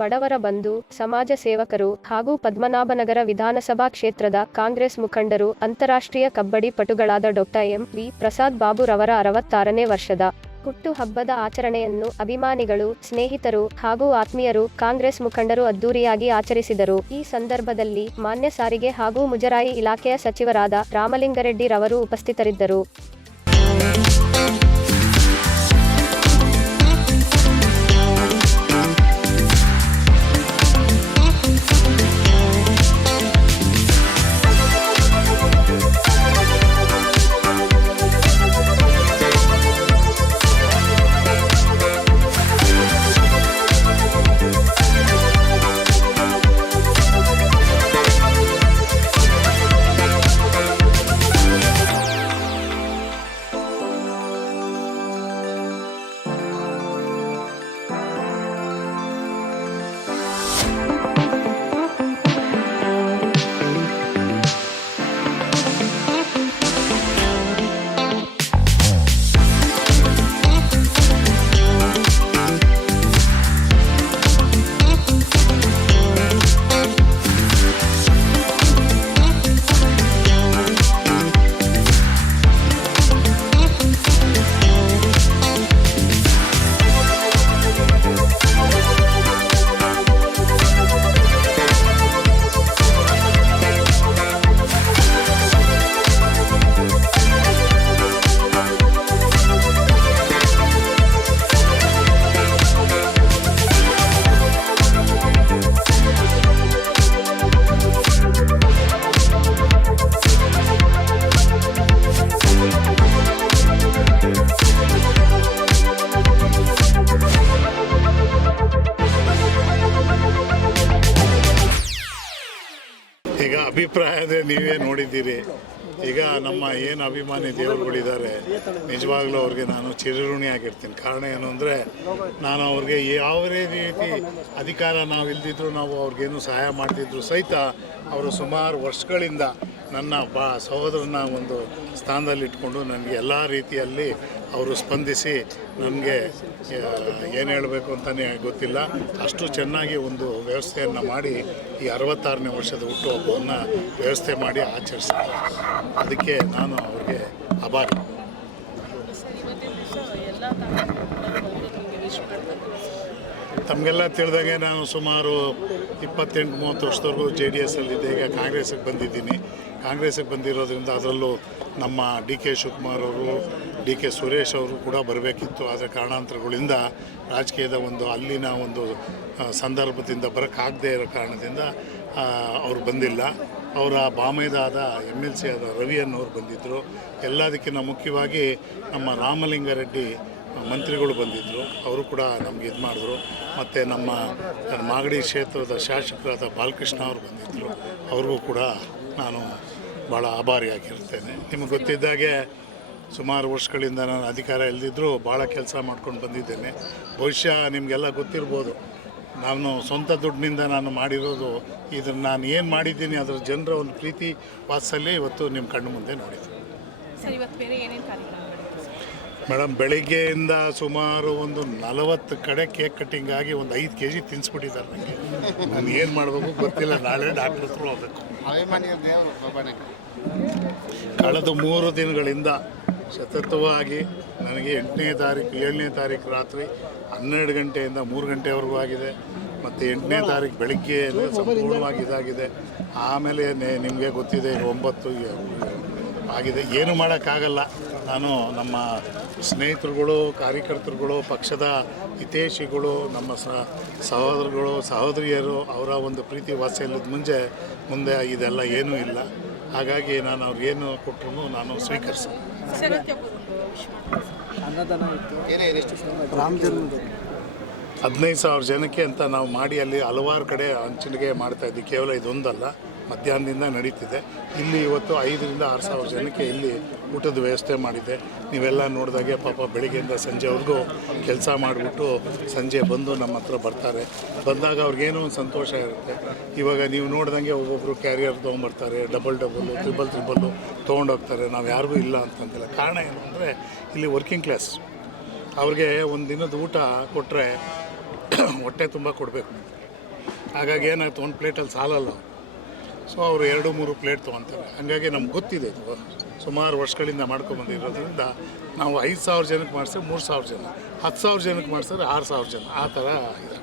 ಬಡವರ ಬಂಧು, ಸಮಾಜ ಸೇವಕರು ಹಾಗೂ ಪದ್ಮನಾಭನಗರ ವಿಧಾನಸಭಾ ಕ್ಷೇತ್ರದ ಕಾಂಗ್ರೆಸ್ ಮುಖಂಡರು ಅಂತಾರಾಷ್ಟ್ರೀಯ ಕಬಡ್ಡಿ ಪಟುಗಳಾದ ಡಾ. ಎಂ. ವಿ. ಪ್ರಸಾದ್ ಬಾಬು ರವರ 66ನೇ ವರ್ಷದ ಹುಟ್ಟು ಹಬ್ಬದ ಆಚರಣೆಯನ್ನು ಅಭಿಮಾನಿಗಳು, ಸ್ನೇಹಿತರು ಹಾಗೂ ಆತ್ಮೀಯರು, ಕಾಂಗ್ರೆಸ್ ಮುಖಂಡರು ಅದ್ದೂರಿಯಾಗಿ ಆಚರಿಸಿದರು. ಈ ಸಂದರ್ಭದಲ್ಲಿ ಮಾನ್ಯ ಸಾರಿಗೆ ಹಾಗೂ ಮುಜರಾಯಿ ಇಲಾಖೆಯ ಸಚಿವರಾದ ರಾಮಲಿಂಗಾರೆಡ್ಡಿ ರವರು ಉಪಸ್ಥಿತರಿದ್ದರು. ಈಗ ಅಭಿಪ್ರಾಯ ಅಂದರೆ ನೀವೇ ನೋಡಿದ್ದೀರಿ. ಈಗ ನಮ್ಮ ಏನು ಅಭಿಮಾನಿ ದೇವರುಗಳಿದ್ದಾರೆ, ನಿಜವಾಗ್ಲೂ ಅವ್ರಿಗೆ ನಾನು ಚಿರಋಣಿ ಆಗಿರ್ತೀನಿ. ಕಾರಣ ಏನು ಅಂದರೆ, ನಾನು ಅವ್ರಿಗೆ ಯಾವುದೇ ರೀತಿ ಅಧಿಕಾರ ನಾವು ಇಲ್ದಿದ್ರು, ನಾವು ಅವ್ರಿಗೇನು ಸಹಾಯ ಮಾಡ್ತಿದ್ರು ಸಹಿತ ಅವರು ಸುಮಾರು ವರ್ಷಗಳಿಂದ ನನ್ನ ಸಹೋದರನ ಒಂದು ಸ್ಥಾನದಲ್ಲಿ ಇಟ್ಕೊಂಡು ನನಗೆ ಎಲ್ಲ ರೀತಿಯಲ್ಲಿ ಅವರು ಸ್ಪಂದಿಸಿ ನನಗೆ ಏನು ಹೇಳಬೇಕು ಅಂತಲೇ ಗೊತ್ತಿಲ್ಲ, ಅಷ್ಟು ಚೆನ್ನಾಗಿ ಒಂದು ವ್ಯವಸ್ಥೆಯನ್ನು ಮಾಡಿ ಈ 66ನೇ ವರ್ಷದ ಹುಟ್ಟುಹಬ್ಬವನ್ನು ವ್ಯವಸ್ಥೆ ಮಾಡಿ ಆಚರಿಸಿದ್ದಾರೆ. ಅದಕ್ಕೆ ನಾನು ಅವ್ರಿಗೆ ಆಭಾರಿ. ತಮಗೆಲ್ಲ ತಿಳಿದಂಗೆ ನಾನು ಸುಮಾರು 28-30 ವರ್ಷದವರೆಗೂ JDS ಅಲ್ಲಿದ್ದೆ. ಈಗ ಕಾಂಗ್ರೆಸ್ಸಿಗೆ ಬಂದಿದ್ದೀನಿ. ಕಾಂಗ್ರೆಸ್ಸಿಗೆ ಬಂದಿರೋದ್ರಿಂದ ಅದರಲ್ಲೂ ನಮ್ಮ DK ಶಿವಕುಮಾರ್ ಅವರು, DK ಸುರೇಶ್ ಅವರು ಕೂಡ ಬರಬೇಕಿತ್ತು. ಆದರೆ ಕಾರಣಾಂತರಗಳಿಂದ ರಾಜಕೀಯದ ಅಲ್ಲಿನ ಒಂದು ಸಂದರ್ಭದಿಂದ ಬರೋಕ್ಕಾಗದೇ ಇರೋ ಕಾರಣದಿಂದ ಅವರು ಬಂದಿಲ್ಲ. ಅವರ ಬಾಮೈದಾದ MLC ಆದ ರವಿ ಅನ್ನೋರು ಬಂದಿದ್ದರು. ಎಲ್ಲದಕ್ಕಿಂತ ಮುಖ್ಯವಾಗಿ ನಮ್ಮ ರಾಮಲಿಂಗಾರೆಡ್ಡಿ ಮಂತ್ರಿಗಳು ಬಂದಿದ್ದರು, ಅವರು ಕೂಡ ನಮಗೆ ಇದು ಮಾಡಿದ್ರು. ಮತ್ತು ನಮ್ಮ ಮಾಗಡಿ ಕ್ಷೇತ್ರದ ಶಾಸಕರಾದ ಬಾಲಕೃಷ್ಣ ಅವರು ಬಂದಿದ್ದರು, ಅವ್ರಿಗೂ ಕೂಡ ನಾನು ಭಾಳ ಆಭಾರಿಯಾಗಿರ್ತೇನೆ. ನಿಮಗೆ ಗೊತ್ತಿದ್ದಾಗೆ ಸುಮಾರು ವರ್ಷಗಳಿಂದ ನಾನು ಅಧಿಕಾರ ಇಲ್ಲದಿದ್ದರೂ ಭಾಳ ಕೆಲಸ ಮಾಡ್ಕೊಂಡು ಬಂದಿದ್ದೇನೆ. ಬಹುಶಃ ನಿಮಗೆಲ್ಲ ಗೊತ್ತಿರ್ಬೋದು, ನಾನು ಸ್ವಂತ ದುಡ್ಡಿನಿಂದ ನಾನು ಮಾಡಿರೋದು. ಇದನ್ನು ನಾನು ಏನು ಮಾಡಿದ್ದೀನಿ ಅದರ ಜನರ ಒಂದು ಪ್ರೀತಿ ವಾತ್ಸಲ್ಯ ಇವತ್ತು ನಿಮ್ಮ ಕಣ್ಣು ಮುಂದೆ ನೋಡಿದ್ದೀನಿ. ಮೇಡಮ್, ಬೆಳಿಗ್ಗೆಯಿಂದ ಸುಮಾರು 40 ಕಡೆ ಕೇಕ್ ಕಟ್ಟಿಂಗ್ ಆಗಿ 5 kg ತಿನ್ನಿಸ್ಬಿಟ್ಟಿದ್ದಾರೆ ನನಗೆ. ನಾನು ಏನು ಮಾಡಬೇಕು ಗೊತ್ತಿಲ್ಲ. ನಾಳೆ ಡಾಕ್ಟ್ರ್ ಹತ್ರ ಹೋಗಬೇಕು. ಕಳೆದ 3 ದಿನಗಳಿಂದ ಸತತವಾಗಿ ನನಗೆ 8ನೇ ತಾರೀಕು 7ನೇ ತಾರೀಕು ರಾತ್ರಿ 12 ಗಂಟೆಯಿಂದ 3 ಗಂಟೆವರೆಗೂ ಆಗಿದೆ. ಮತ್ತು 8ನೇ ತಾರೀಕು ಬೆಳಗ್ಗೆ ಸಂಪೂರ್ಣವಾಗಿ ಇದಾಗಿದೆ. ಆಮೇಲೆ ನಿಮಗೆ ಗೊತ್ತಿದೆ 9 ಆಗಿದೆ. ಏನು ಮಾಡೋಕ್ಕಾಗಲ್ಲ. ನಾನು ನಮ್ಮ ಸ್ನೇಹಿತರುಗಳು, ಕಾರ್ಯಕರ್ತರುಗಳು, ಪಕ್ಷದ ಹಿತೈಷಿಗಳು, ನಮ್ಮ ಸಹೋದರಗಳು, ಸಹೋದರಿಯರು, ಅವರ ಒಂದು ಪ್ರೀತಿ ವಾತ್ಸಲ್ಯದ ಮುಂದೆ ಇದೆಲ್ಲ ಏನೂ ಇಲ್ಲ. ಹಾಗಾಗಿ ನಾನು ಅವ್ರಿಗೇನು ಕೊಟ್ಟರು ನಾನು ಸ್ವೀಕರಿಸಿ 15,000 ಜನಕ್ಕೆ ಅಂತ ನಾವು ಮಾಡಿ ಅಲ್ಲಿ ಹಲವಾರು ಕಡೆ ಹಂಚಿಕೆ ಮಾಡ್ತಾಯಿದ್ವಿ. ಕೇವಲ ಇದೊಂದಲ್ಲ, ಮಧ್ಯಾಹ್ನದಿಂದ ನಡೀತಿದೆ. ಇಲ್ಲಿ ಇವತ್ತು 5,000 to 6,000 ಜನಕ್ಕೆ ಇಲ್ಲಿ ಊಟದ ವ್ಯವಸ್ಥೆ ಮಾಡಿದೆ. ನೀವೆಲ್ಲ ನೋಡಿದಾಗೆ ಪಾಪ ಬೆಳಿಗ್ಗೆಯಿಂದ ಸಂಜೆವರೆಗೂ ಕೆಲಸ ಮಾಡಿಬಿಟ್ಟು ಸಂಜೆ ಬಂದು ನಮ್ಮ ಹತ್ರ ಬರ್ತಾರೆ. ಬಂದಾಗ ಅವ್ರಿಗೇನೋ ಒಂದು ಸಂತೋಷ ಇರುತ್ತೆ. ಇವಾಗ ನೀವು ನೋಡ್ದಂಗೆ ಒಬ್ಬೊಬ್ಬರು ಕ್ಯಾರಿಯರ್ ತೊಗೊಂಬರ್ತಾರೆ, ಡಬಲ್ ತೊಗೊಂಡೋಗ್ತಾರೆ. ನಾವು ಯಾರಿಗೂ ಇಲ್ಲ ಅಂತಂದಿಲ್ಲ. ಕಾರಣ ಏನು ಅಂದರೆ ಇಲ್ಲಿ ವರ್ಕಿಂಗ್ ಕ್ಲಾಸ್ ಅವ್ರಿಗೆ ಒಂದು ದಿನದ ಊಟ ಕೊಟ್ಟರೆ ಹೊಟ್ಟೆ ತುಂಬ ಕೊಡಬೇಕು. ಹಾಗಾಗಿ ಏನಾಯ್ತು, ಒಂದು ಪ್ಲೇಟಲ್ಲಿ ಸಾಲಲ್ಲ. ಸೊ ಅವರು 2-3 ಪ್ಲೇಟ್ ತೊಗೊತಾರೆ. ಹಾಗಾಗಿ ನಮ್ಗೆ ಗೊತ್ತಿದೆ ಇದು ಸುಮಾರು ವರ್ಷಗಳಿಂದ ಮಾಡ್ಕೊಂಬಂದಿರೋದ್ರಿಂದ ನಾವು 5,000 ಜನಕ್ಕೆ ಮಾಡಿಸಿದ್ರೆ 3,000 ಜನ, 10,000 ಜನಕ್ಕೆ ಮಾಡಿಸಿದ್ರೆ 6,000 ಜನ, ಆ ಥರ ಇದೆ.